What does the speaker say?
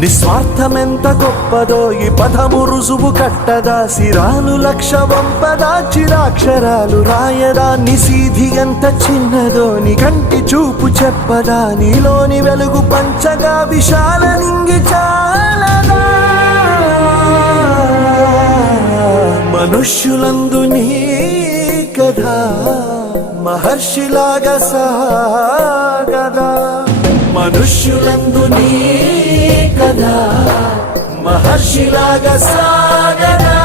నిస్వార్థమెంత గొప్పదో ఈ పదము రుజువు కట్టదా, సిరాలు లక్ష వంపదా, చిరాక్షరాలు రాయదా, నిసీధి ఎంత చిన్నదో నీ కంటి చూపు చెప్పదా, నీలోని వెలుగు పంచగా విశాల నింగి చాలదా. మనుష్యులందు నీ కథ మహర్షిలాగా సాగదా, మనుష్యులందు నీ కథ మహర్షిలాగా సాగదా.